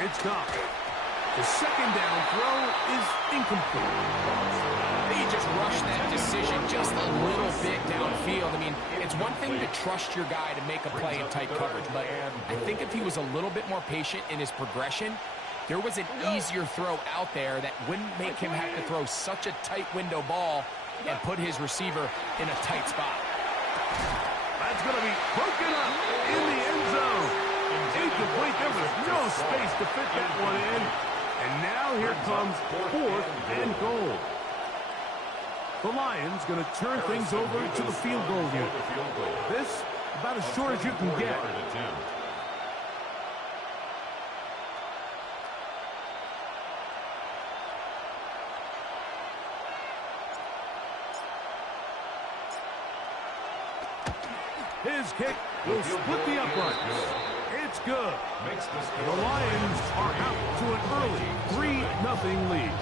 It's gone. The second down throw is incomplete. He just rushed that decision just a little bit downfield. I mean, it's one thing to trust your guy to make a play in tight coverage, but I think if he was a little bit more patient in his progression, there was an easier throw out there that wouldn't make him have to throw such a tight window ball and put his receiver in a tight spot. That's going to be broken up in the end zone. Incomplete. There was no space to fit that one in. And now here comes 4th and goal. The Lions going to turn things over to the field goal unit. This about as short as you can get. His kick will split the uprights. It's good. The Lions are out to an early 3-0 lead.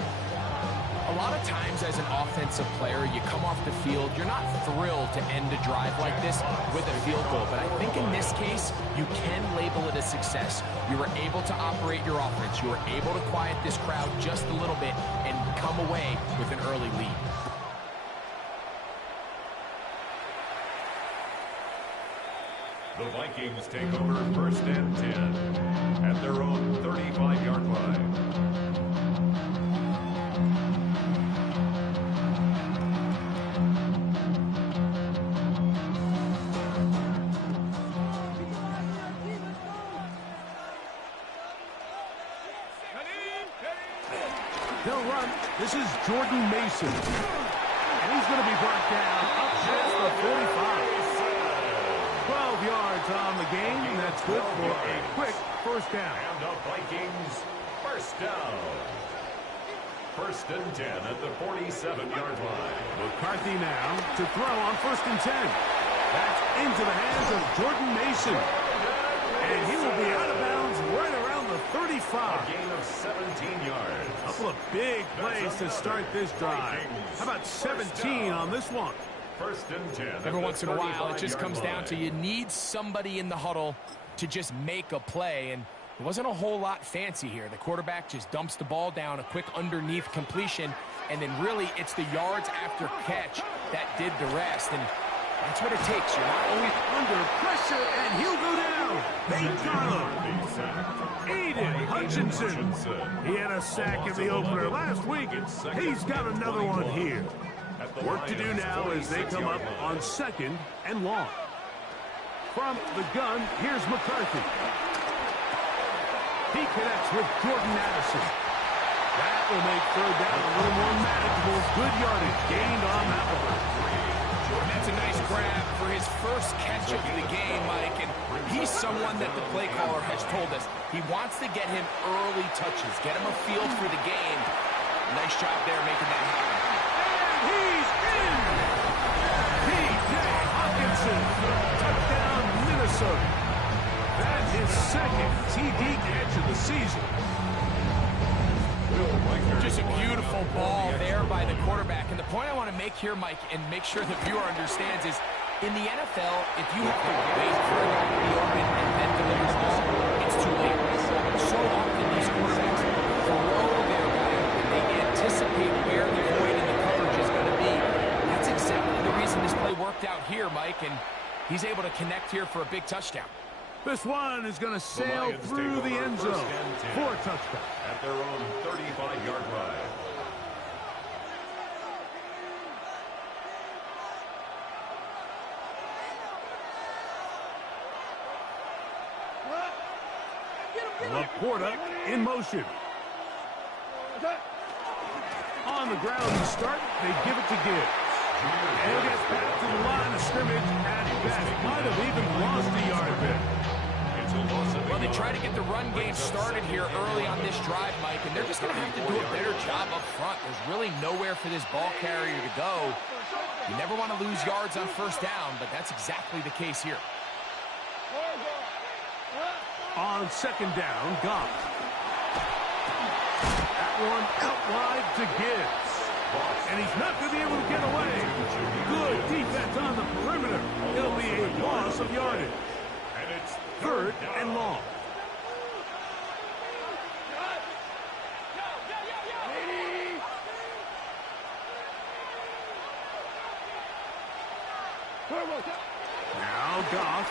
A lot of times as an offensive player, you come off the field, you're not thrilled to end a drive like this with a field goal. But I think in this case, you can label it a success. You were able to operate your offense. You were able to quiet this crowd just a little bit and come away with an early lead. The Vikings take over 1st and 10 at their own 35-yard line. He'll run. This is Jordan Mason. And he's going to be brought down up past the 45. 12 yards on the game, and that's good for a quick first down. And the Vikings first down. 1st and 10 at the 47-yard line. McCarthy now to throw on 1st and 10. That's into the hands of Jordan Mason. And he will be out of bounds right around the 35. A gain of 17 yards. A couple of big plays to start this drive. How about 17 on this one? 1st and 10. Every once in a while, it just comes down to you need somebody in the huddle to just make a play. And there wasn't a whole lot fancy here. The quarterback just dumps the ball down, a quick underneath completion, and then really it's the yards after catch that did the rest. And that's what it takes. You're not always under pressure, and he'll go down. They got him. Aiden Hutchinson. He had a sack in the opener last week. He's got another one here. Work to do now as they come up on 2nd and long. From the gun, here's McCarthy. He connects with Jordan Addison. That will make 3rd down a little more manageable. Good yardage gained on that one. And that's a nice grab for his first catch of the game, Mike. And he's someone that the play caller has told us he wants to get him early touches, get him a feel for the game. Nice job there making that happen. He's in! P.J. Hawkinson, touchdown Minnesota. That's his 2nd TD catch of the season. Just a beautiful ball there by the quarterback. And the point I want to make here, Mike, and make sure the viewer understands is, in the NFL, if you have to wait for a guy to be open and then deliver the ball, it's too late. So often these quarterbacks throw their guy open. They anticipate where the void in the coverage is going to be. That's exactly the reason this play worked out here, Mike, and he's able to connect here for a big touchdown. This one is going to sail through the end zone for a touchdown. At their own 35-yard line. Laporta in motion. On the ground to start, they give it to Gibbs. And he'll get back to the line of scrimmage at best. Might have even lost a yard there. Well, they try to get the run game started here early on this drive, Mike, and they're just going to have to do a better job up front. There's really nowhere for this ball carrier to go. You never want to lose yards on 1st down, but that's exactly the case here. On 2nd down, Goff. That one out wide to Gibbs. And he's not going to be able to get away. Good defense on the perimeter. It'll be a loss of yardage. And it's 3rd and long. Now Goff.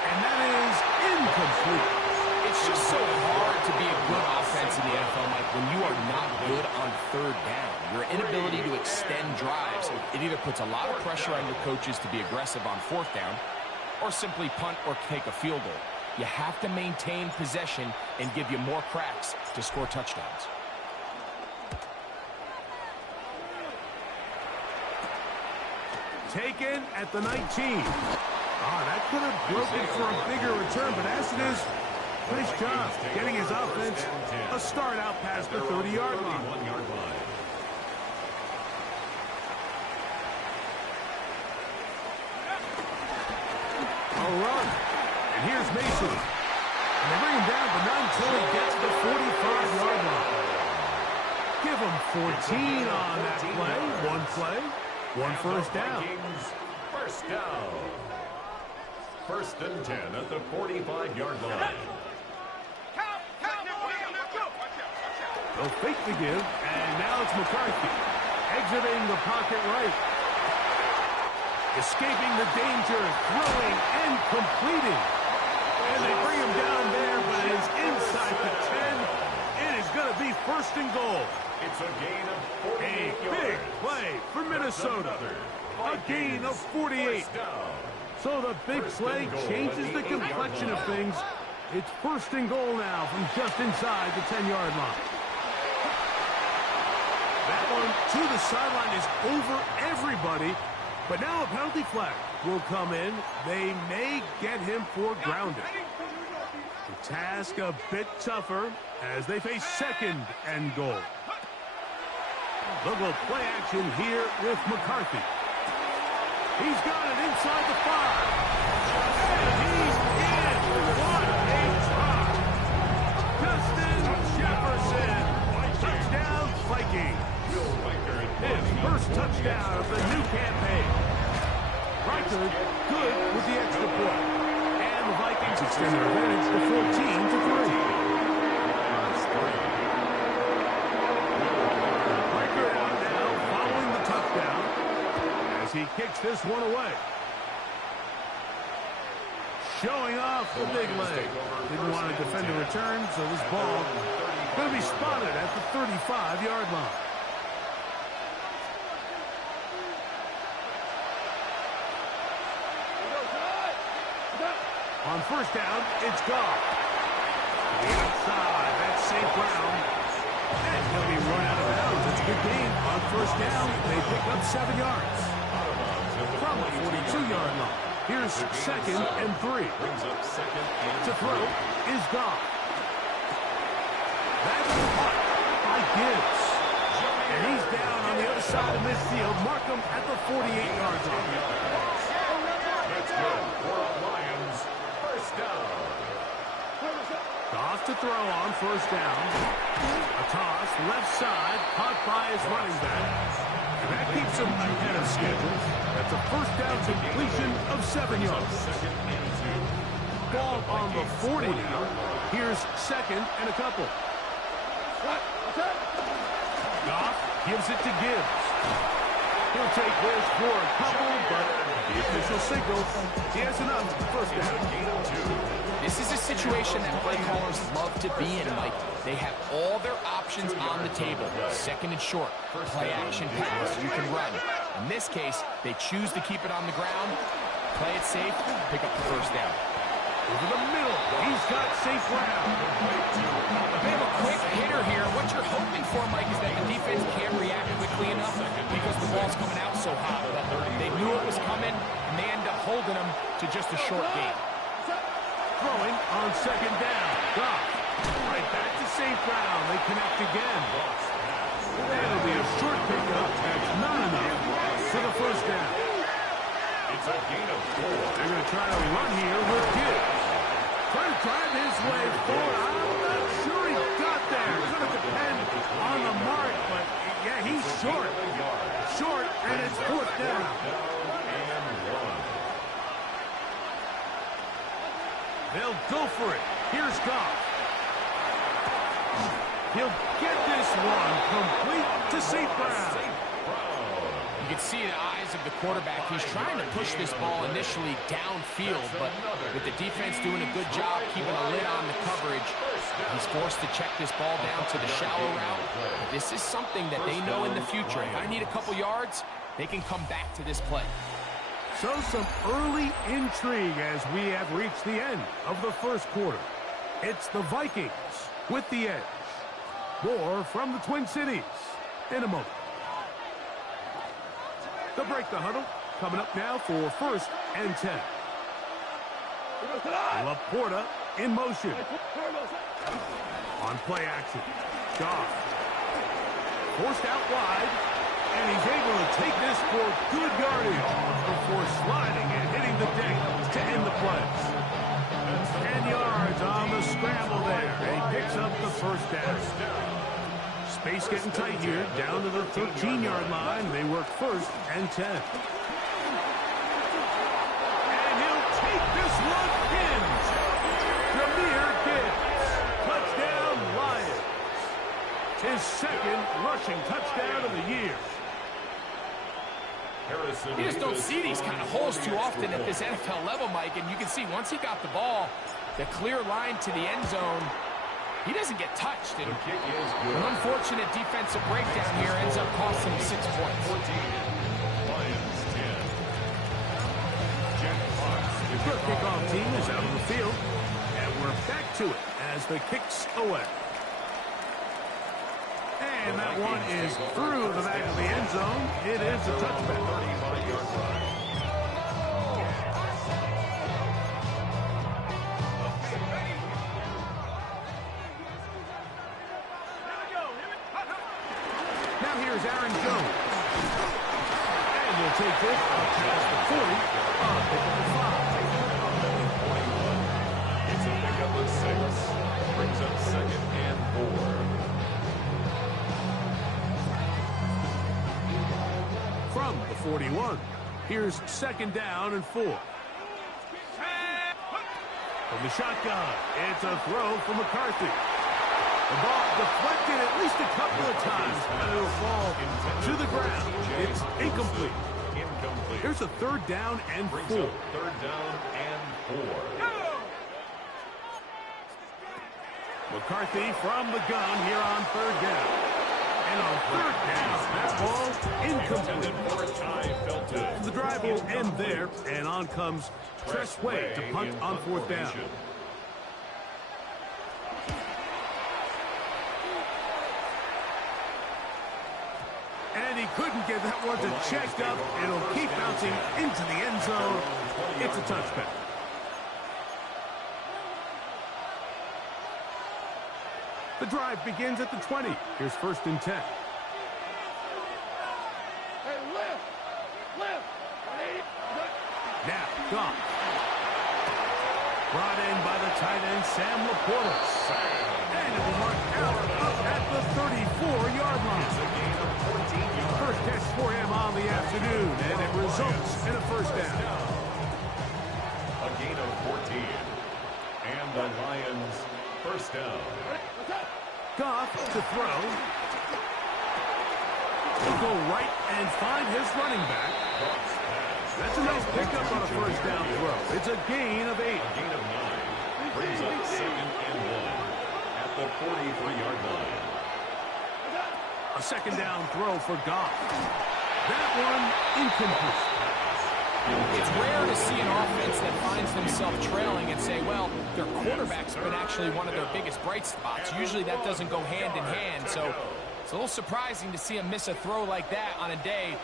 And that is incomplete. It's just so hard to be a good offense in the NFL, Mike, when you are not good on third down. Your inability to extend drives, it either puts a lot of pressure on your coaches to be aggressive on fourth down or simply punt or take a field goal. You have to maintain possession and give you more cracks to score touchdowns. Taken at the 19. That could have broken for a bigger return, but as it is, nice job getting his offense a start out past the 30-yard line. A run. And here's Mason. And they bring him down, but not until he gets to the 45-yard line. Give him 14 on that play. One first down. First down. First and 10 at the 45-yard line. They'll fake the give, and now it's McCarthy. Exiting the pocket right. Escaping the danger, throwing and completing. And they bring him down there, but it is inside the 10. It is going to be first and goal. It's a gain of 48 yards. A big play for Minnesota. A gain of 48. So the big play changes the complexion of things. It's first and goal now from just inside the 10-yard line. That one to the sideline is over everybody. But now a penalty flag will come in. They may get him for grounding. The task a bit tougher as they face second and goal. They'll go play action here with McCarthy. He's got it inside the 5. And he's in. What a try. Justin Jefferson. Touchdown, Viking. His first touchdown of the new campaign. Riker good with the extra point. And the Vikings extend their advantage to 14-3. He kicks this one away. Showing off the big leg. Didn't want to defend a return, so this ball going to be spotted at the 35-yard line. On first down, it's Goff. To the outside, that's St. Brown. And he'll be run out of bounds. It's a good gain. On first down, they pick up 7 yards. From the 42-yard line. Here's second and 3. To throw is Goff. That's the punt by Gibbs. And he's down on the other side of midfield. Mark him at the 48-yard line. That's good for Lions. First down. Goff to throw on first down. A toss, left side, caught by his running back. And that keeps him ahead of schedule. That's a first down completion of 7 yards. Ball on the 40 now. Here's second and a couple. Goff gives it to Gibbs. He'll take this for a couple, but the official signal, he has enough first down. This is a situation that play callers love to be in, Mike. They have all their options on the table. Second and short, play action pass, you can run. In this case, they choose to keep it on the ground, play it safe, pick up the first down. Over the middle, he's got St. Brown. They have a quick hitter here. What you're hoping for, Mike, is that the defense can't react quickly enough because the ball's coming out so hot. They knew it was coming, and they end up holding them to just a short gain. Throwing on second down. Goff. Right back to St. Brown. They connect again. That'll be a short pickup. That's not enough for the first down. It's a gain of 4. They're going to try to run here with Gibbs. Trying to drive his way forward. I'm not sure he got there. It's going to depend on the mark, but yeah, he's short. Short, and it's fourth down. They'll go for it. Here's Goff. He'll get this one complete to St. Brown. can see the eyes of the quarterback. He's trying to push this ball initially downfield, but with the defense doing a good job keeping a lid on the coverage, he's forced to check this ball down to the shallow route. This is something that they know in the future. If I need a couple yards, they can come back to this play. So some early intrigue as we have reached the end of the first quarter. It's the Vikings with the edge. More from the Twin Cities in a moment. They'll break the huddle. Coming up now for 1st and 10. Laporta in motion. On play action. Goff. Forced out wide. And he's able to take this for good yardage before sliding and hitting the deck to end the play. 10 yards on the scramble there. And he picks up the first down. Space getting tight here. Down to the 13-yard line. They work 1st and 10. And he'll take this one in. Jahmyr Gibbs. Touchdown, Lions. His second rushing touchdown of the year. You just don't see these kind of holes too often at this NFL level, Mike, and you can see once he got the ball, the clear line to the end zone, he doesn't get touched. And an unfortunate defensive breakdown here ends up costing him 6 points. The kickoff team is out of the field, and we're back to it as the kick's away. And that one is through the back of the end zone. It is a touchback. 35-yard line. Now here's Aaron Jones. And we'll take this up past the 40. Pick up the 5. It's a pickup of 6. Brings up 2nd and 4. From the 41, here's 2nd down and 4. From the shotgun, it's a throw from McCarthy. The ball deflected at least a couple of times, but it'll fall to the ground. It's incomplete. Here's a 3rd down and 4. 3rd down and 4. McCarthy from the gun here on 3rd down. And on 3rd down, that ball incomplete. The drive will end there, and on comes Tress Way to punt on 4th down. And he couldn't get that one to check up. It'll keep bouncing into the end zone. It's a touchback. The drive begins at the 20. Here's 1st and 10. Now, Goff. Brought in by the tight end, Sam Laporta. And it will mark out up at the 34-yard line. First catch for him on the afternoon, and it results in a 1st down. A gain of 14. And the Lions 1st down. Goff to throw. He'll go right and find his running back. That's a nice pickup on a 1st down throw. It's a gain of 8. A gain of 9. Brings up 2nd and 1 at the 43-yard line. A 2nd down throw for Goff. That one incomplete. It's rare to see an offense that finds themselves trailing and say, well, their quarterback's been actually one of their biggest bright spots. Usually that doesn't go hand in hand, so it's a little surprising to see him miss a throw like that on a day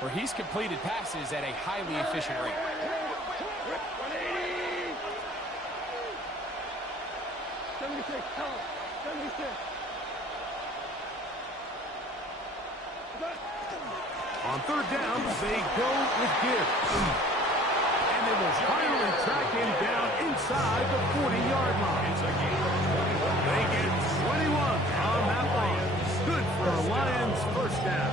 where he's completed passes at a highly efficient rate. On 3rd down, they go with Gibbs. And they will finally track him down inside the 40-yard line. They get 21 on that one. Good for a Lions 1st down.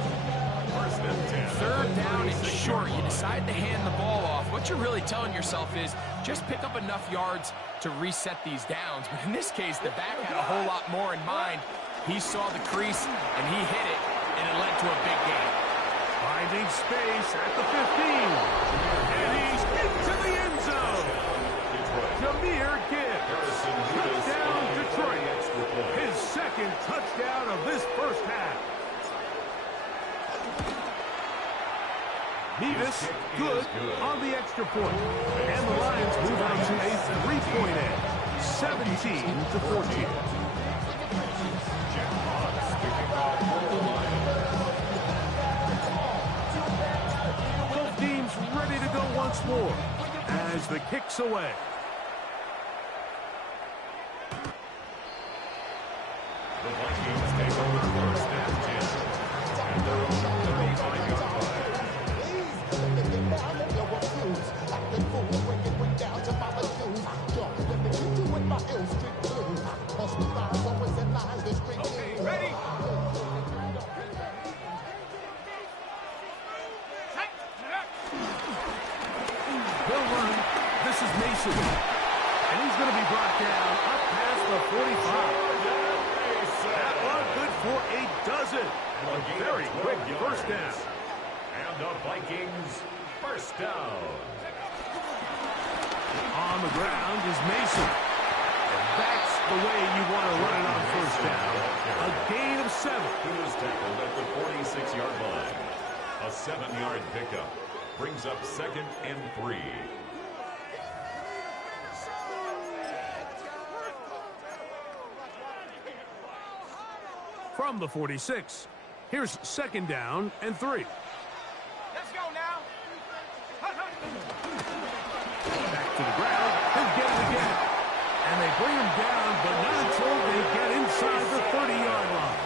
3rd down and short. You decide to hand the ball off. What you're really telling yourself is just pick up enough yards to reset these downs. But in this case, the back had a whole lot more in mind. He saw the crease, and he hit it, and it led to a big gain. Finding space at the 15. And he's into the end zone. Jahmyr Gibbs. Touchdown, Detroit. His second touchdown of this first half. Nevis, good on the extra point. And the Lions move on to a 3-point edge, 17-14. Both teams ready to go once more as the kick's away. The Vikings take over first and 10 at their own 35-yard line. Okay, ready? They'll run. This is Mason. And he's going to be brought down up past the 45. That one good for a dozen. A very quick first down. And the Vikings first down. On the ground is Mason. And that's the way you want to run it on first down. A gain of 7. He was tackled at the 46-yard line. A 7-yard pickup brings up 2nd and 3. From the 46, here's 2nd down and 3. Let's go now. Back to the ground. He'll get it again. And they bring him down, but not until they get inside the 30-yard line.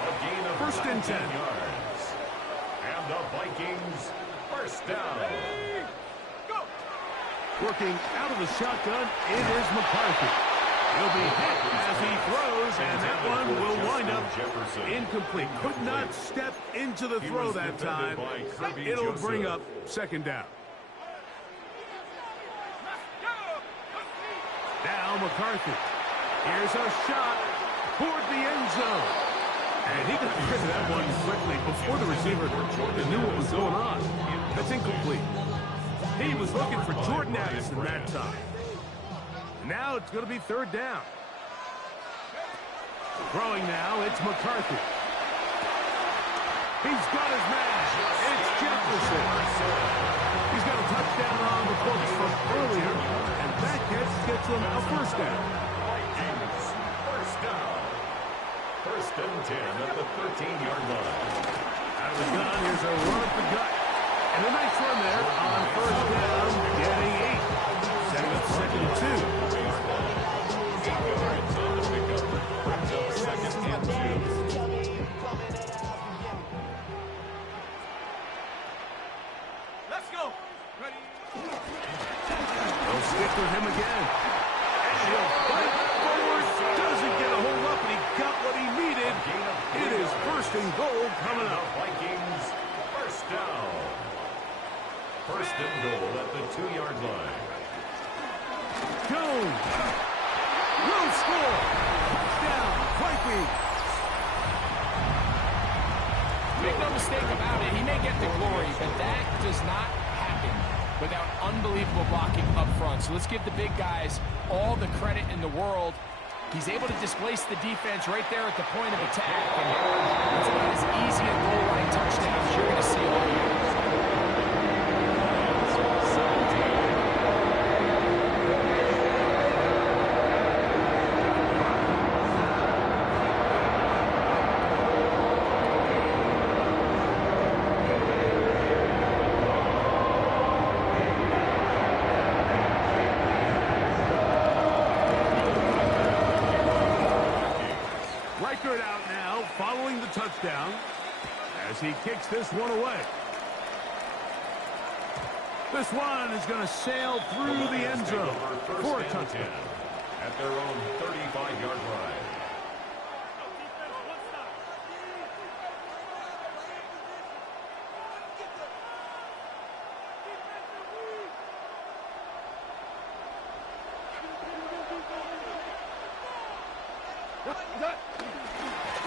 A gain of 1st and 10. yards. And the Vikings first down. Go. Working out of the shotgun, it is McCarthy. He'll be hit as he throws, and that one will wind up incomplete. Could not step into the throw that time. It'll bring up 2nd down. Now McCarthy. Here's a shot toward the end zone. And he got rid of that one quickly before the receiver knew what was going on. That's incomplete. He was looking for Jordan Addison that time. Now it's going to be 3rd down. Throwing now, it's McCarthy. He's got his man. It's Jefferson. He's got a touchdown on the books from earlier, and that gets him a first down. Vikings first down. 1st and 10 at the 13-yard line. Out of the gun, here's a run up the gut. And a nice run there on first down, getting 8. Setting up 2nd and 2. 8 yards on the pickup. Brings up 2nd and 2. Let's go. Ready. They'll stick with him again. And he'll fight forward. Doesn't get a hold up, and he got what he needed. It is 1st and goal coming up. Vikings first down. 1st and goal at the 2-yard line. Jones will score. Touchdown, Vikings. Make no mistake about it, he may get the glory, but that does not happen without unbelievable blocking up front. So let's give the big guys all the credit in the world. He's able to displace the defense right there at the point of attack. And it's about as easy a goal line touchdown as you're going to see all year. Out now, following the touchdown, as he kicks this one away. This one is going to sail through the end zone for a touchdown. At their own 35-yard line.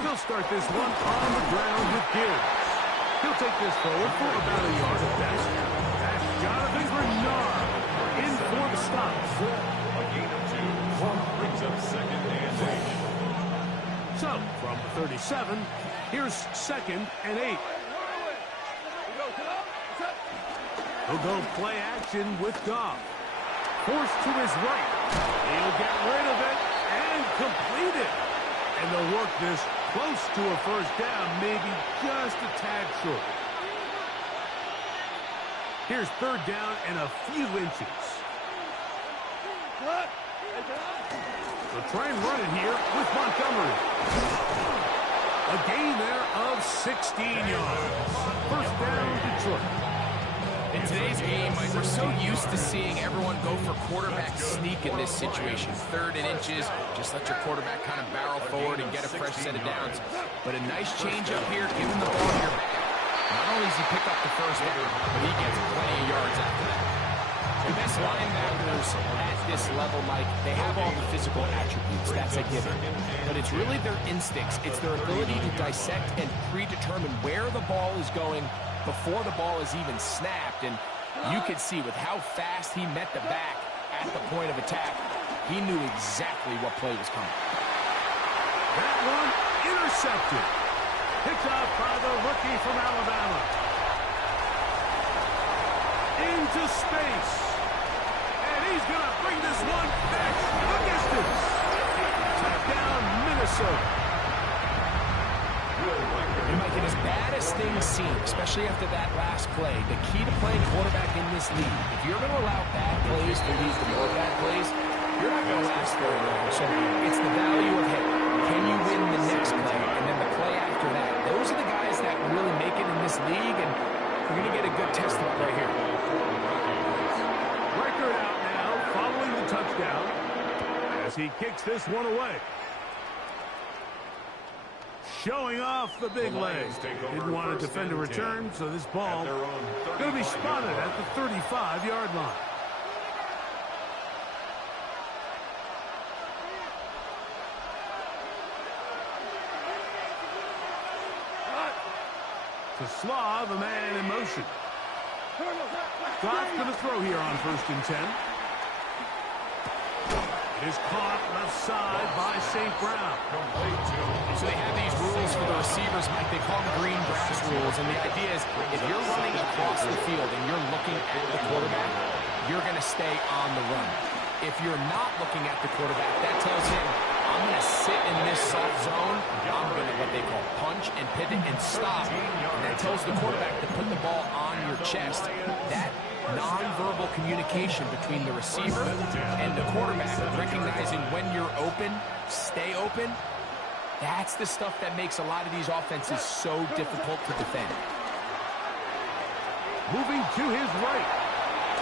They'll start this one on the ground with Gibbs. He'll take this forward for about a yard at best. That's Jonathan Grenard in for the stop. A gain of 2 brings up second and 8. So, from the 37, here's second and 8. He'll go play action with Goff. Forced to his right. He'll get rid of it and complete it. And they'll work this close to a first down, maybe just a tad short. Here's third down and a few inches. They'll try and run it here with Montgomery. A gain there of 16 yards. First down, Detroit. In today's game, Mike, we're so used to seeing everyone go for quarterback sneak in this situation. 3rd and inches, just let your quarterback kind of barrel forward and get a fresh set of downs. But a nice change up here, give him the ball here. Not only does he pick up the first down, but he gets plenty of yards after that. The best linebackers at this level, Mike, they have all the physical attributes. That's a given. But it's really their instincts. It's their ability to dissect and predetermine where the ball is going before the ball is even snapped. And you could see with how fast he met the back at the point of attack, he knew exactly what play was coming. That one intercepted. Picked up by the rookie from Alabama. Into space. And he's going to bring this one back the distance. Touchdown, Minnesota. And Mike, as bad as things seem, especially after that last play, the key to playing quarterback in this league, if you're going to allow bad plays to lead to more bad plays, you're not going to last very long. So it's the value of, hey, can you win the next play? And then the play after that. Those are the guys that really make it in this league, and we're going to get a good test of it right here. Record out now following the touchdown as he kicks this one away. Showing off the big leg. Didn't want to defend a return, so this ball going to be spotted at the 35-yard line. To Slav, a man in motion. Goff going to throw here on 1st and 10. It is caught left side by St. Brown. So they have these rules for the receivers, Mike. They call them green grass rules. And the idea is if you're running across the field and you're looking at the quarterback, you're going to stay on the run. If you're not looking at the quarterback, that tells him, I'm going to sit in this soft zone. I'm going to what they call punch and pivot and stop. And that tells the quarterback to put the ball on your chest. That non-verbal communication between the receiver and the quarterback, recognizing when you're open, stay open, that's the stuff that makes a lot of these offenses so difficult to defend. Moving to his right.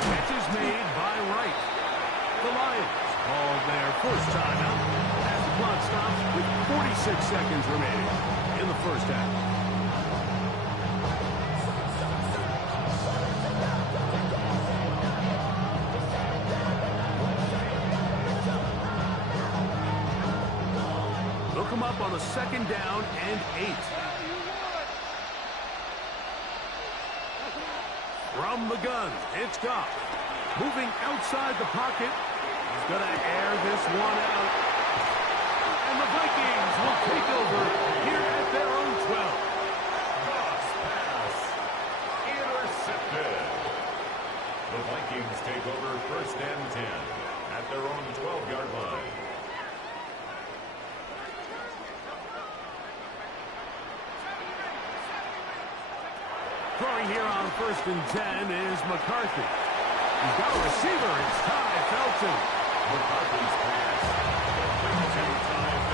Catch is made by Wright. The Lions call their first timeout as the clock stops with 46 seconds remaining in the first half. They'll come up on a 2nd down and 8. From the gun, it's Goff. Moving outside the pocket. He's going to air this one out. And the Vikings will take over here at their own 12. Goff's pass intercepted. The Vikings take over 1st and 10 at their own 12-yard line. Throwing here on 1st and 10 is McCarthy. He's got a receiver. It's Ty Felton. McCarthy's pass.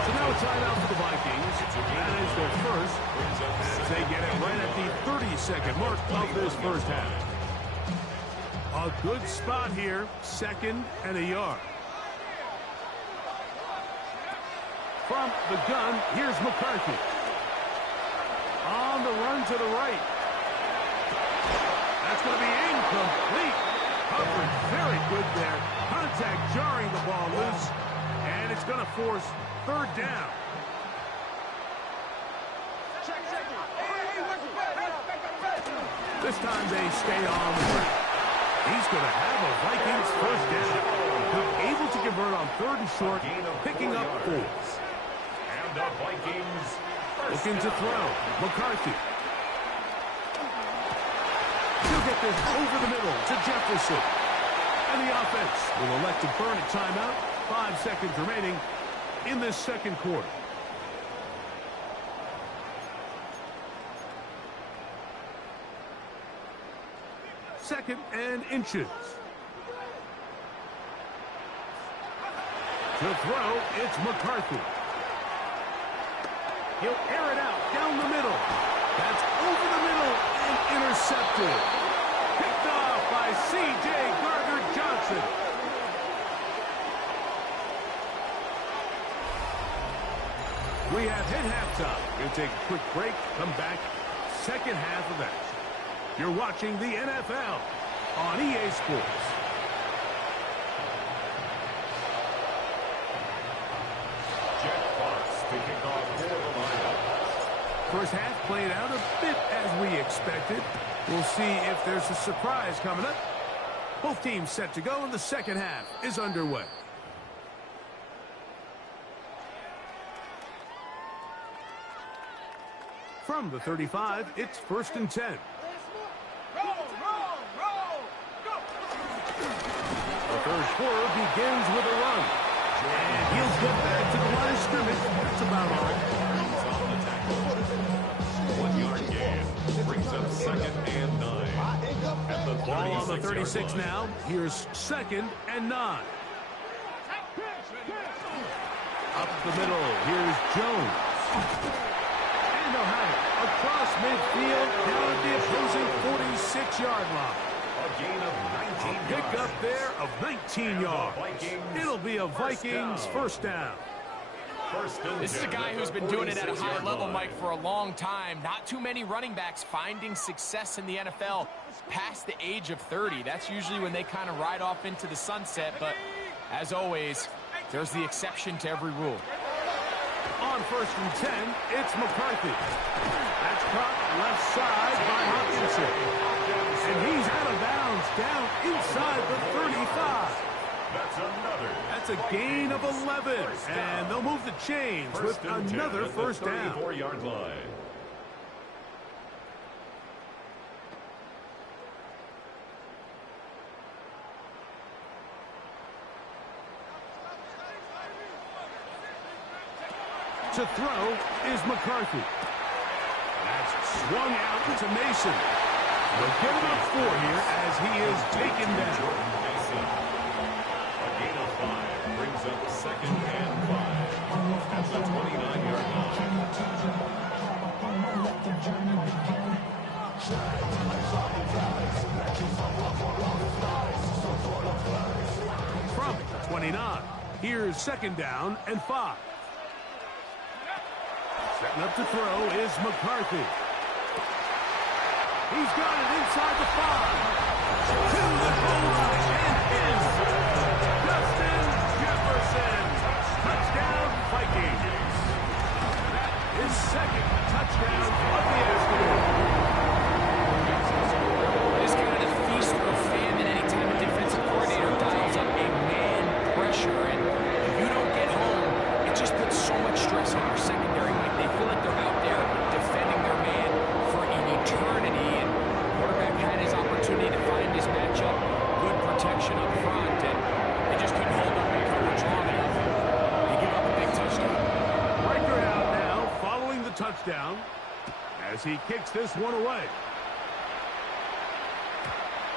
So now a timeout for the Vikings. That is their first. As they get it right at the 32nd mark of this first half. A good spot here. 2nd and a yard. From the gun, here's McCarthy. On the run to the right. That's going to be incomplete. Coverage very good there. Contact jarring the ball loose. And it's going to force 3rd down. This time they stay on the ground. He's going to have a Vikings first down. They're able to convert on 3rd and short, picking up 4. And the Vikings looking to throw. McCarthy. He'll get this over the middle to Jefferson. And the offense will elect to burn a timeout. 5 seconds remaining in this second quarter. Second and inches. To throw, it's McCarthy. He'll air it out down the middle. That's over the middle and intercepted. Picked off by C.J. Gardner-Johnson. We have hit halftime. We're going to take a quick break, come back, second half of action. You're watching the NFL on EA Sports. Jackpots to kick off for the Lions. First half played out a bit as we expected. We'll see if there's a surprise coming up. Both teams set to go, and the second half is underway. From the 35, it's 1st and 10. The third quarter begins with a run. And he'll get back to the line of scrimmage. That's about all. 1 yard gain. Brings up 2nd and 9. At the Ball on the 36 now. Here's 2nd and 9. Up the middle. Here's Jones. And they'll have it across midfield down at the opposing 46-yard line. A gain of 19 Pick up there of 19 yards. It'll be a Vikings first down. This is a guy who's been doing it at a high level, Mike, for a long time. Not too many running backs finding success in the NFL past the age of 30. That's usually when they kind of ride off into the sunset. But as always, there's the exception to every rule. On 1st and 10, it's McCarthy. That's caught left side by Hopkinson. And he's out of bounds down inside the 35. That's a gain of 11. And they'll move the chains with another first down. 34-yard line. To throw is McCarthy. That's swung out to Mason. They'll give him up 4 here as he is taken down. A gain of 5 brings up 2nd and 5 at the 29-yard line. From the 29, here's 2nd down and 5. Setting up to throw is McCarthy. He's got it inside the 5. To the goal line and in. Justin Jefferson. Touchdown, Vikings. That is 2nd touchdown of the afternoon. It is kind of the feast or famine anytime a defensive coordinator dials up a man pressure. And if you don't get home, it just puts so much stress on your secondary. They feel like they're out there defending their man for an eternity. And the quarterback had his opportunity to find his matchup. Good protection up front. And they just couldn't hold up in coverage long enough. They give up a big touchdown. Riker out now following the touchdown as he kicks this one away.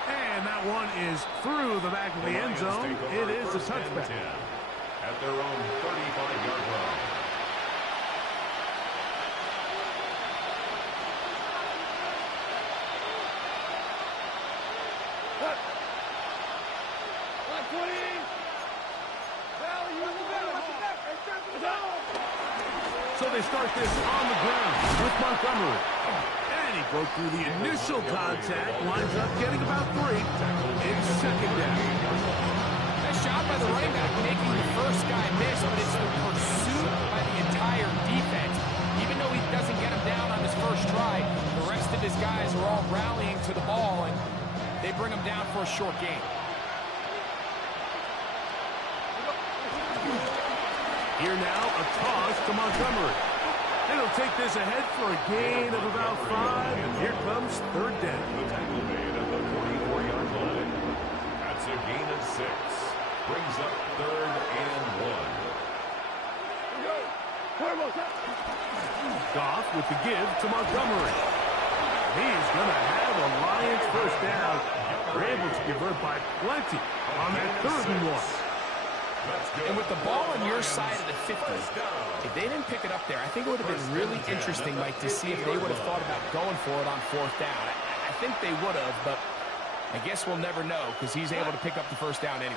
And that one is through the back of the end zone. It is a touchback. At their own 35-yard line. So they start this on the ground with Montgomery. And he broke through the initial contact, lines up getting about 3. It's 2nd down. Nice job by the running back making the first guy miss, but it's the pursuit by the entire defense. Even though he doesn't get him down on his first try, the rest of his guys are all rallying to the ball, and they bring them down for a short gain. Here now, a toss to Montgomery. And he'll take this ahead for a gain of about 5. And here comes third down. The tackle made at the 44-yard line. That's a gain of 6. Brings up 3rd and 1. Goff with the give to Montgomery. He's going to have a Lions first down. They're able to convert by plenty on that 3rd and 1. And with the ball on your side of the 50, if they didn't pick it up there, I think it would have been really interesting, Mike, to see if they would have thought about going for it on 4th down. I think they would have, but I guess we'll never know because he's able to pick up the first down anyway.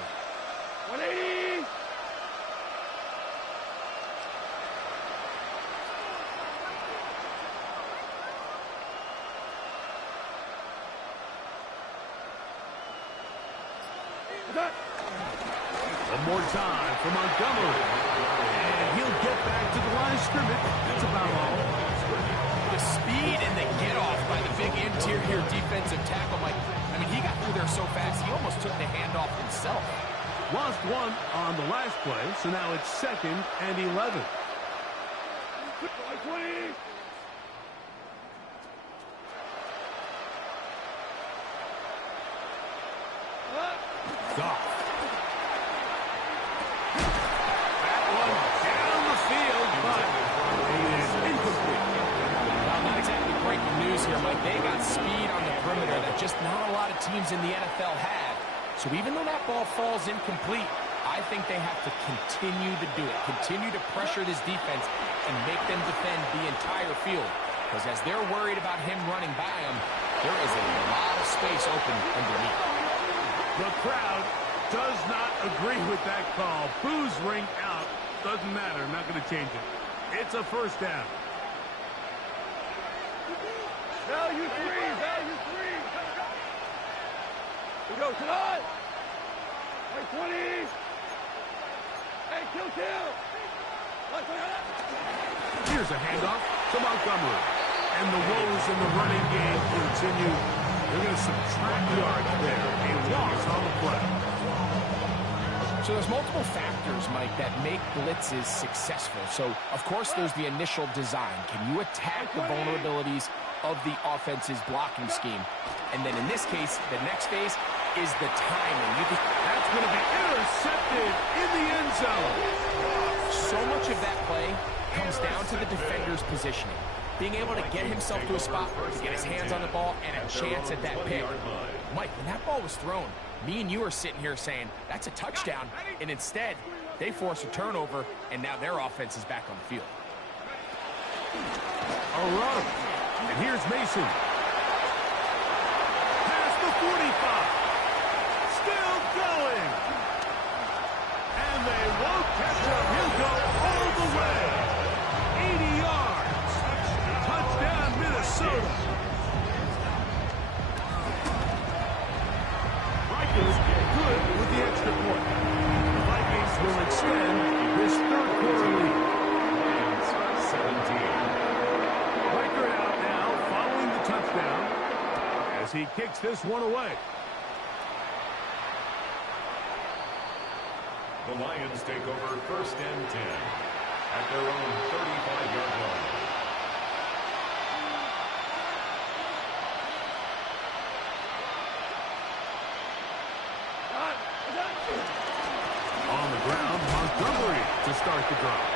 180! One more time for Montgomery. And he'll get back to the line of scrimmage. That's about all. The speed and the get-off by the big interior defensive tackle, Mike. I mean, he got through there so fast, he almost took the handoff himself. Lost 1 on the last play, so now it's 2nd and 11. Goff. That one down the field, but it is incomplete. Well, not exactly breaking news here, Mike. They got speed on the perimeter that just not a lot of teams in the NFL have. So even though that ball falls incomplete, I think they have to continue to do it. Continue to pressure this defense and make them defend the entire field. Because as they're worried about him running by them, there is a lot of space open underneath. The crowd does not agree with that call. Boos ring out. Doesn't matter. Not going to change it. It's a first down. Value 3. Value 3. We go tonight. 20. Hey, kill. Here's a handoff to Montgomery. And the woes in the running game continue. They're going to subtract yards there. A loss on the play. So there's multiple factors, Mike, that make blitzes successful. So, of course, there's the initial design. Can you attack the vulnerabilities of the offense's blocking scheme? And then in this case, the next phase is the timing. That's going to be intercepted in the end zone. So much of that play comes down to the defender's positioning. Being able to get himself to a spot to get his hands on the ball and a chance at that pick. Mike, when that ball was thrown, me and you are sitting here saying, that's a touchdown. And instead, they force a turnover, and now their offense is back on the field. A run. And here's Mason. Past the 45. Still going. And they won't catch him. He'll go all the way. 80 yards. Touchdown, Minnesota. Vikings good with the extra point. The Vikings will extend this third quarter lead. 17. Record out now following the touchdown as he kicks this one away. The Lions take over 1st and 10 at their own 35-yard line. On the ground, Montgomery to start the drive.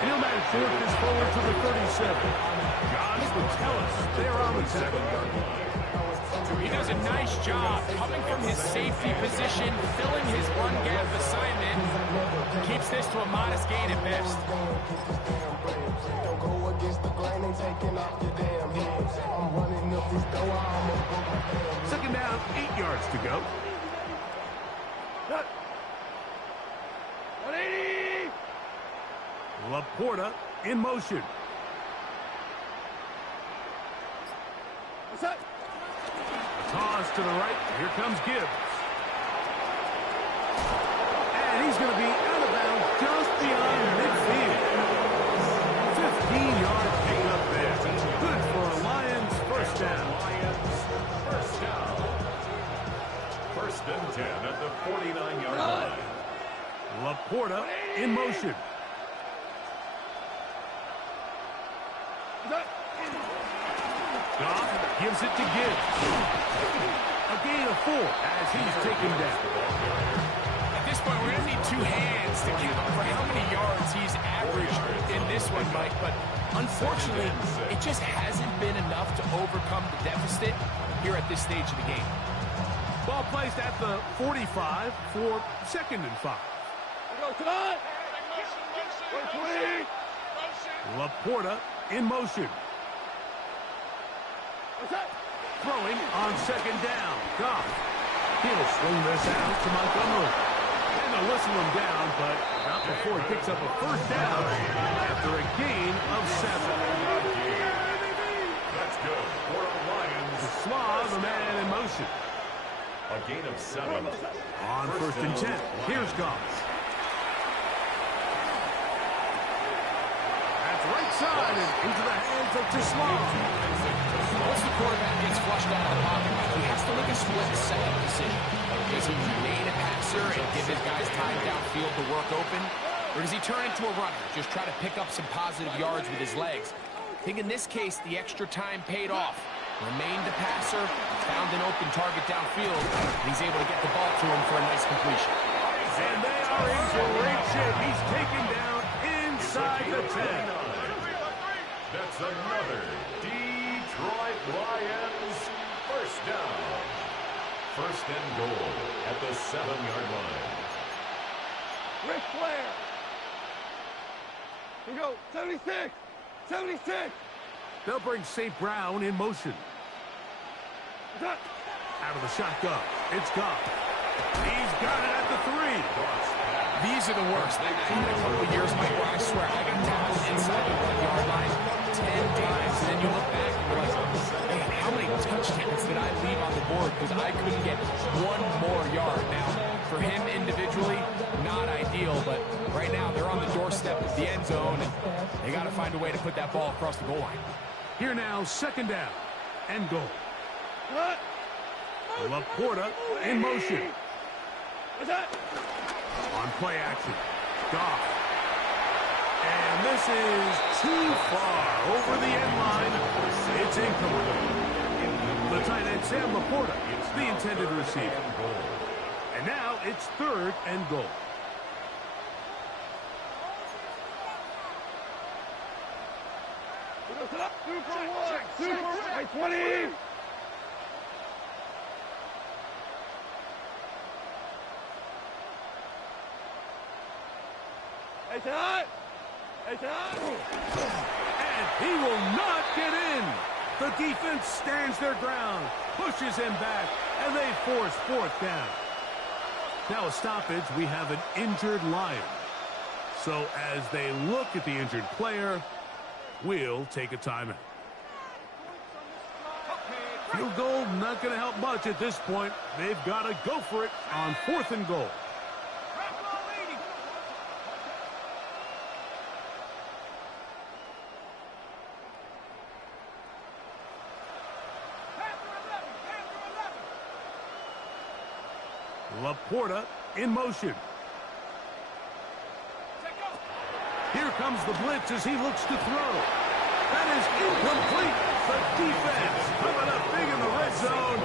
He'll manage to work this forward to the 37. Josh would tell us they're on the 7-yard line. He does a nice job coming from his safety position, filling his run gap assignment. Keeps this to a modest gain at best. Second down, 8 yards to go. 180. Laporta in motion. What's that? A toss to the right. Here comes Gibbs. And he's going to be out of bounds just beyond midfield. 15-yard pickup there. Good for a Lions first down. motion. Goff gives it to Gibbs. A gain of 4 as he's taken down. At this point, we're going to need 2 hands to count for how many yards he's averaged in this one, Mike. But unfortunately, it just hasn't been enough to overcome the deficit here at this stage of the game. Ball placed at the 45 for 2nd and 5. Laporta in motion. Throwing on 2nd down. Goff. He'll swing this out to Montgomery. And they'll whistle him down, but not before he picks up a 1st down after a gain of 7. That's good for the Lions. Slaw, the man in motion. A gain of 7. On 1st and 10. Here's Goff. That's right side and into the hands of Slaw. Once the quarterback gets flushed out of the pocket, he has to make a split-second decision. Does he remain a passer and give his guys time downfield to work open? Or does he turn into a runner, just try to pick up some positive yards with his legs? I think in this case, the extra time paid off. Remained a passer, found an open target downfield, and he's able to get the ball to him for a nice completion. And they are in great shape. He's taken down inside the 10. That's another Detroit Lions 1st down. 1st and goal at the 7-yard line. Ric Flair. Here we go. 76. 76. They'll bring St. Brown in motion. Out of the shotgun. It's Goff. He's got it at the 3. These are the worst. I had a couple of years, Mike, where I swear I got tackled inside the 1-yard line 10 times. And then you look back and you're like, man, how many touchdowns did I leave on the board because I couldn't get 1 more yard? Now, for him individually, not ideal, but right now they're on the doorstep of the end zone, and they got to find a way to put that ball across the goal line. Here now, 2nd down and goal. Laporta in motion. On play action. Goff. And this is too far over the end line. It's incomplete. The tight end, Sam Laporta, is the intended receiver. And now it's 3rd and goal. Super 20. And he will not get in. The defense stands their ground, pushes him back, and they force 4th down. Now a stoppage, we have an injured Lion. So as they look at the injured player, we'll take a timeout. Field goal not going to help much at this point. They've got to go for it on 4th and goal. Laporta in motion. Here comes the blitz as he looks to throw. That is incomplete. The defense coming up big in the red zone.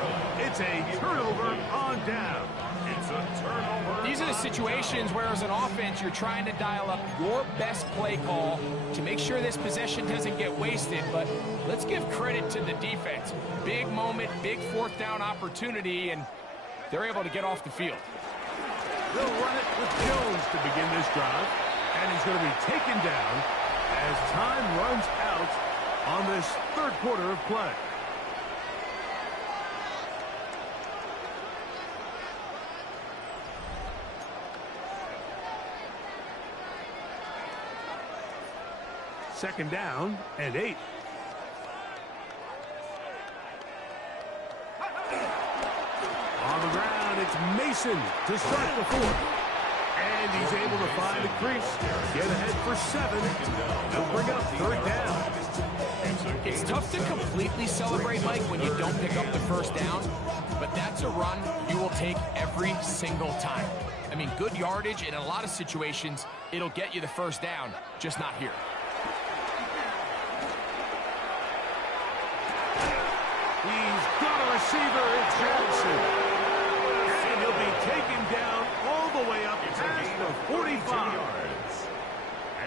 It's a turnover on down. It's a turnover. These are the situations where as an offense you're trying to dial up your best play call to make sure this possession doesn't get wasted. But let's give credit to the defense. Big moment, big 4th down opportunity, and they're able to get off the field. They'll run it with Jones to begin this drive. And he's going to be taken down as time runs out on this 3rd quarter of play. Second down and 8. On the ground, it's Mason to start the 4th. And he's able to find the crease, get ahead for 7. They'll bring up 3rd down. It's tough to completely celebrate, Mike, when you don't pick up the 1st down, but that's a run you will take every single time. I mean, good yardage, and in a lot of situations, it'll get you the first down, just not here. He's got a receiver. It's Johnson. And he'll be taken down all the way up past the 45.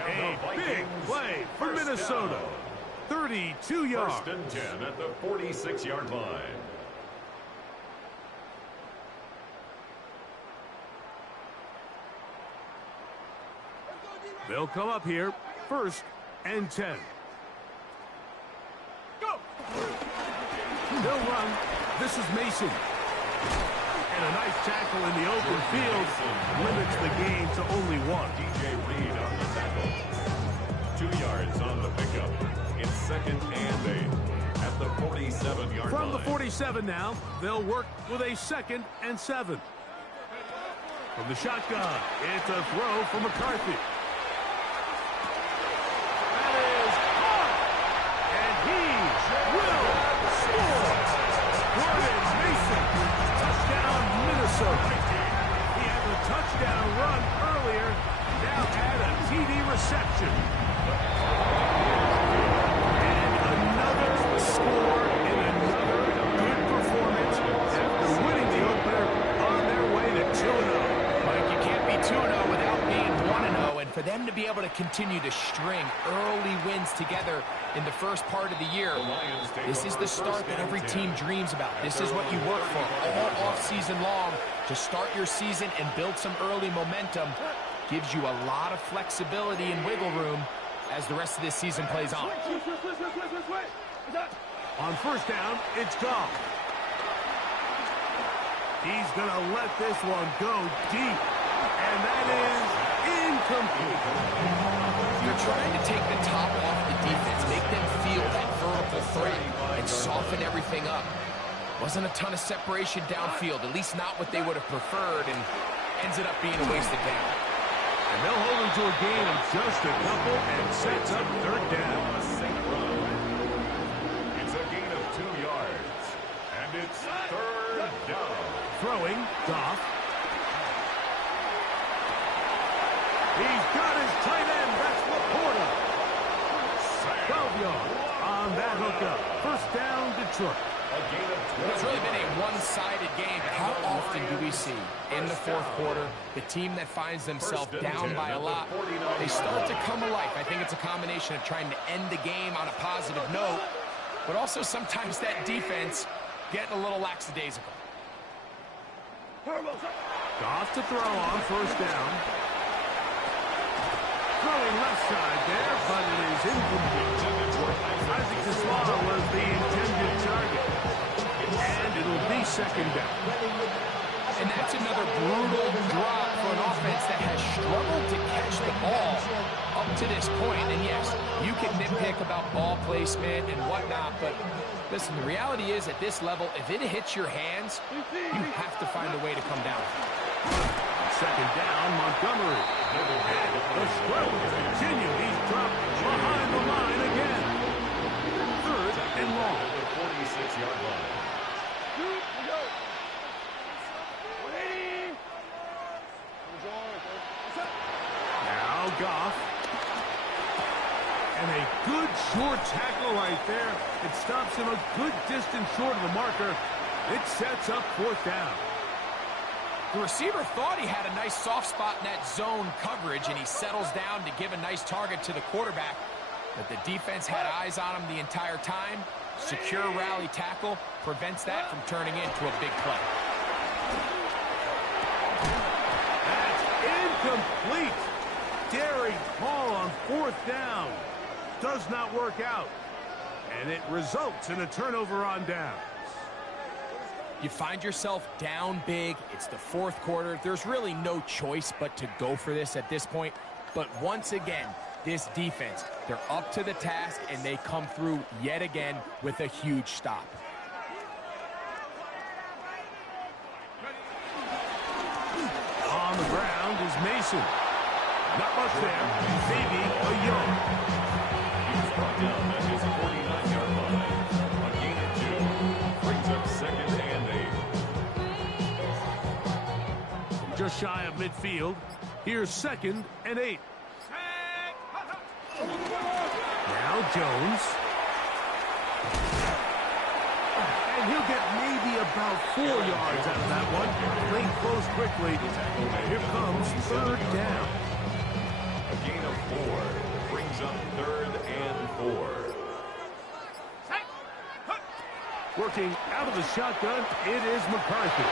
A big play for Minnesota. 32 yards. First and 10 at the 46-yard line. They'll come up here. First and 10. Go! They'll run. This is Mason. And a nice tackle in the open field limits the gain to only one. DJ Reed on the tackle. 2 yards on the pickup. It's second and 8 at the 47-yard line. From the 47 now, they'll work with a second and 7. From the shotgun, it's a throw for McCarthy. That is caught. And he will score. Gordon Mason. Touchdown, Minnesota. He had the touchdown run earlier. Now had a TD reception. And another score in another good performance after winning the opener on their way to 2-0. Mike, you can't be 2-0 without being 1-0, and for them to be able to continue to string early wins together in the first part of the year, this is the start that every team dreams about. This is what you work for all off-season long to start your season and build some early momentum. Gives you a lot of flexibility and wiggle room as the rest of this season plays on. On first down, it's Goff. He's going to let this one go deep. And that is incomplete. They're trying to take the top off the defense, make them feel that vertical threat, and soften everything up. Wasn't a ton of separation downfield, at least not what they would have preferred, and ends up being a wasted down. And they'll hold him to a gain of just a couple and sets up third down. It's a gain of 2 yards. And it's third down. Throwing, Goff. He's got his tight end. That's Laporta. 12 yards on that hookup. First down, Detroit. It's really been a one-sided game, but how often do we see in the fourth quarter the team that finds themselves down by a lot, they start to come alive? I think it's a combination of trying to end the game on a positive note, but also sometimes that defense getting a little lackadaisical. Goff to throw on first down. Throwing left side there, but it is incomplete. Isaac Tiswala was the intended target. And it'll be second down. And that's another brutal drop for an offense that has struggled to catch the ball up to this point. And yes, you can nitpick about ball placement and whatnot, but listen, the reality is at this level, if it hits your hands, you have to find a way to come down. Second down, Montgomery. And the struggles continue. He's dropped behind the line again. Third and long. The 46-yard line. Now Goff. And a good short tackle right there. It stops him a good distance short of the marker. It sets up fourth down. The receiver thought he had a nice soft spot in that zone coverage, and he settles down to give a nice target to the quarterback. But the defense had eyes on him the entire time. Secure rally tackle prevents that from turning into a big play. That's incomplete. Daring Hall on fourth down. Does not work out. And it results in a turnover on downs. You find yourself down big. It's the fourth quarter. There's really no choice but to go for this at this point. But once again, this defense, they're up to the task, and they come through yet again with a huge stop. On the ground is Mason. Not much there. Maybe a yard. He's brought down at his 49-yard line. A gain of 2. Brings up second and 8. just shy of midfield. Here's 2nd and 8. Now Jones. And he'll get maybe about 4 yards out of that one. Lane close quickly. Here comes 3rd down. A gain of 4 brings up 3rd and 4. Working out of the shotgun, it is McCarthy.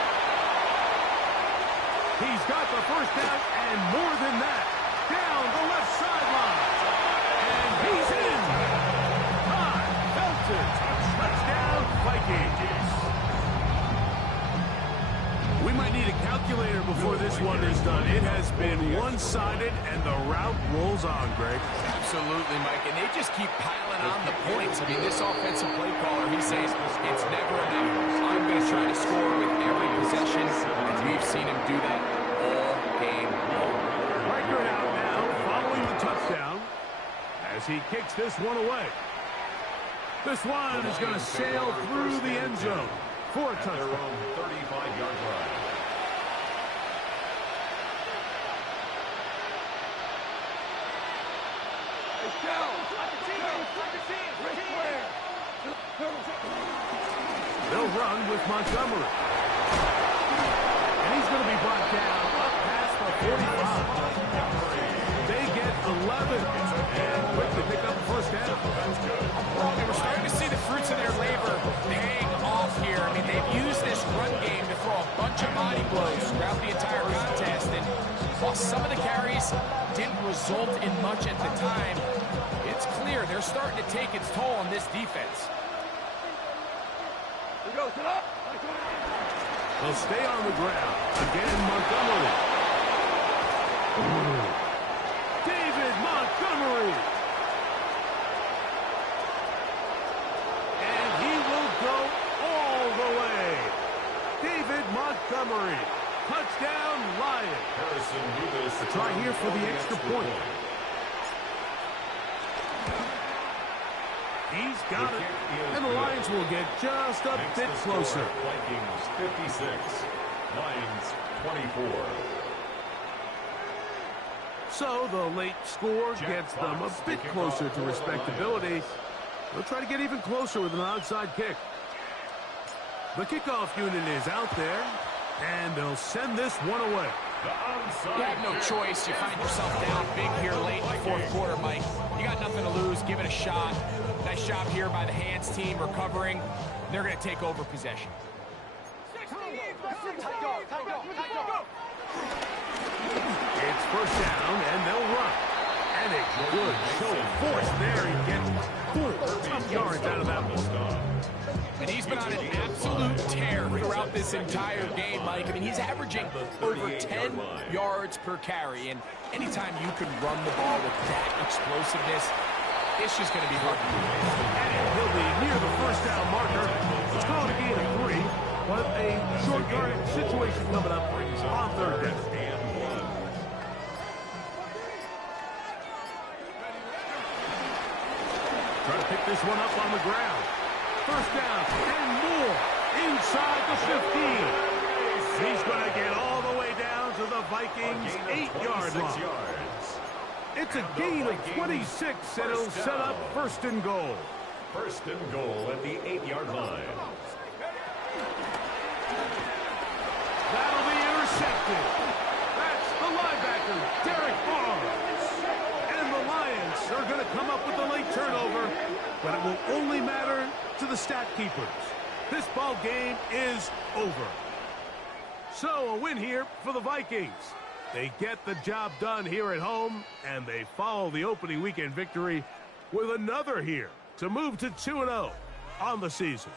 He's got the 1st down and more than that. Down the left sideline. And he's in. Todd Felton. Touchdown, Vikings. We might need a calculator before this one is done. It has been one-sided, and the route rolls on, Greg. Absolutely, Mike, and they just keep piling on the points. I mean, this offensive play caller, he says it's never enough. I'm going to try to score with every possession, and we've seen him do that all game long. Record out now, following the touchdown, as he kicks this one away. This one is going to sail through the end zone for a touchdown. At their own 35-yard line. They'll run with Montgomery. And he's going to be brought down up past the 45. They get 11 and quickly pick up the 1st down. And we're starting to see the fruits of their labor paying off here. I mean, they've used this run game to throw a bunch of body blows throughout the entire contest. And while some of the carries didn't result in much at the time, it's clear they're starting to take its toll on this defense. They'll stay on the ground. Again, Montgomery. David Montgomery. And he will go all the way. David Montgomery. Touchdown, Lions. A try here for the extra point. He's got it. And the Lions will get just a bit closer. Vikings 56, Lions 24. So the late score gets them a bit closer to respectability. They'll try to get even closer with an onside kick. The kickoff unit is out there, and they'll send this one away. You have no choice. You find yourself down big here late in the 4th quarter, Mike. You got nothing to lose. Give it a shot. Nice job here by the hands team recovering. They're going to take over possession. It's 1st down, and they'll run. And a good show of force there. He gets 4 tough yards out of that one. And he's been on an absolute tear throughout this entire game, Mike. I mean, he's averaging over 10 yards per carry. And anytime you can run the ball with that explosiveness, it's just going to be hard to do. And he'll be near the 1st down marker. Let's call it a gain of 3. But a short yardage situation coming up on 3rd down. Try to pick this one up on the ground. 1st down and more inside the 15. He's going to get all the way down to the Vikings' 8-yard line. It's a gain of 26, and it'll set up 1st and goal. 1st and goal at the 8-yard line. That'll be intercepted. That's the linebacker, Derek Barnes. And the Lions are going to come up with a late turnover, but it will only matter to the stat keepers. This ball game is over. So a win here for the Vikings. They get the job done here at home, and they follow the opening weekend victory with another here to move to 2-0 on the season.